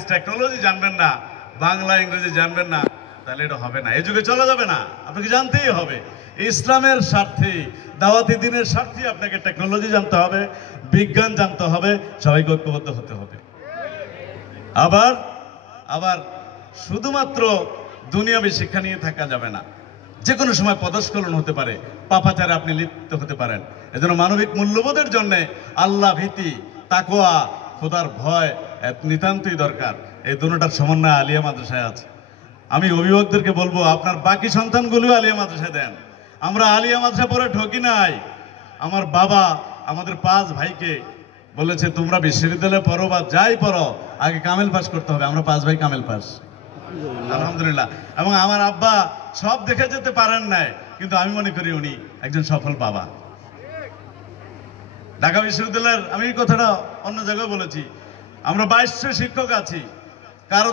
Technology জানবেন না, বাংলা ইংরেজি জানবেন না, তাহলে এটা হবে না, এই যুগে চলা যাবে না। আপনাকে জানতেই হবে, ইসলামের স্বার্থে, দাওয়াতি দ্বীনের স্বার্থে আপনাকে টেকনোলজি জানতে হবে, বিজ্ঞান জানতে হবে, সবাইকে ঐক্যবদ্ধ হতে হবে। আবার আবার শুধুমাত্র দুনিয়াবী শিক্ষা নিয়ে থাকা যাবে না, যে কোনো সময় পদস্খলন হতে পারে, পাপাচারে আপনি লিপ্ত হতে পারেন। এজন্য মানবিক মূল্যবোধের জন্য আল্লাহ ভীতি, তাকওয়া, খোদার ভয় নিতান্তই দরকার। এই দুটোটার সমন্বয় আলিয়া মাদ্রাসায় আছে। আমি অভিভাবকদেরকে বলবো, আপনার বাকি সন্তানগুলো আলিয়া মাদ্রাসায় দেন। আমরা আলিয়া মাদ্রাসা পরে ঠকি নাই। আমার বাবা আমাদের 5 ভাইকে বলেছে, তোমরা বিশ্ববিদ্যালয়ে পড়ো বা যাই পড়ো, আগে কামেল পাস করতে হবে। আমরা 5 ভাই কামেল পাস, আলহামদুলিল্লাহ। এবং আমার আব্বা সব দেখে যেতে পারেন নাই, কিন্তু আমি মনে করি উনি একজন সফল বাবা। ঢাকা বিশ্ববিদ্যালয়ের, আমি এই কথাটা অন্য জায়গায় বলেছি, আমরা 2200 শিক্ষক আছি। কারো